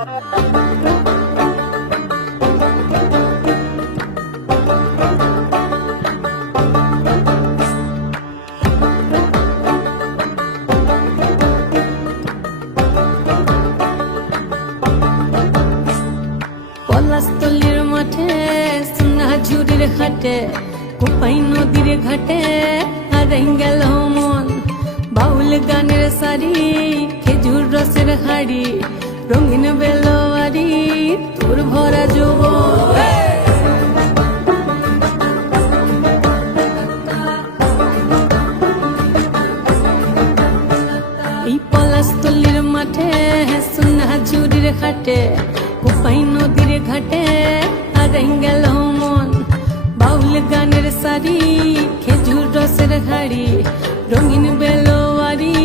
পলাশতলির মাঠে সোনাঝুরির ঘাটে কোপাই নদীর ঘাটে হারাই গেল মন। বাউল গানের শাড়ি খেজুর রসের হাড়ি রঙিন বেলোয়ারি তোর ভরা যৌবন। এই পলাশতলির মাঠে সোনাঝুরির ঘাটে কোপাই নদীর ঘাটে হারাই গেল মন। বাউল গানের শাড়ি খেজুর রসের হাড়ি রঙিন বেলোয়ারি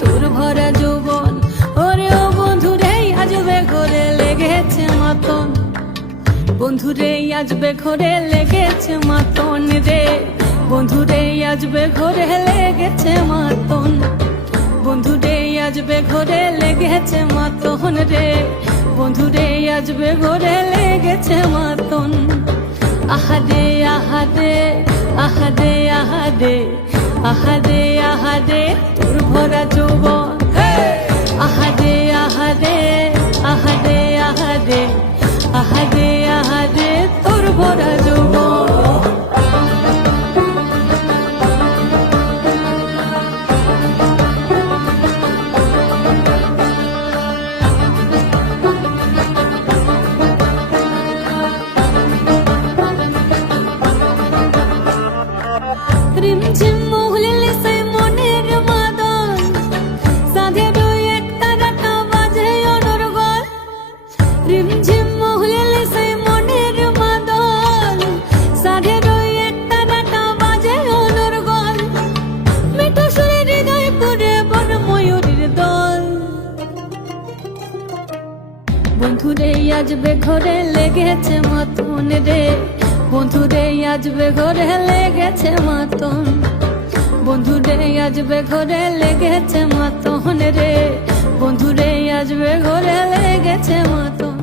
তোর ভরা যৌবন। ওরে ও বন্ধুরে আজবে ঘরে লেগেছে মাতন, বন্ধুরে আজবে ঘরে লেগেছে মাতন রে, বন্ধুরে আজবে ঘরে লেগেছে মাতন, বন্ধুরে আজবে ঘরে লেগেছে মাতন রে, বন্ধুরে আজবে ঘরে লেগেছে মাতন। আহারে আহারে আহারে আহারে আহারে আহারে তোর ভরা যৌবন। আহারে আহারে আহারে আহারে আহারে আহারে তোর ভরা যৌবন। রিমঝিম মহুলে সে মনের মাদন সাধের একটা রাখা বাজে অনর্গল। রিমঝিম মহুলে সে মনের মাদন সাধের একটা রাখা বাজে অনর্গল। মিঠু সুরে হৃদয় পুরে বন ময়ূরীর দল। বন্ধুরে আজবে ঘরে লেগেছে মাতন রে, বন্ধুরে আজবে ঘরে লেগেছে মাতন, বন্ধুরে আজবে ঘরে লেগেছে মাতন রে, বন্ধুরে আজবে ঘরে লেগেছে মাতন।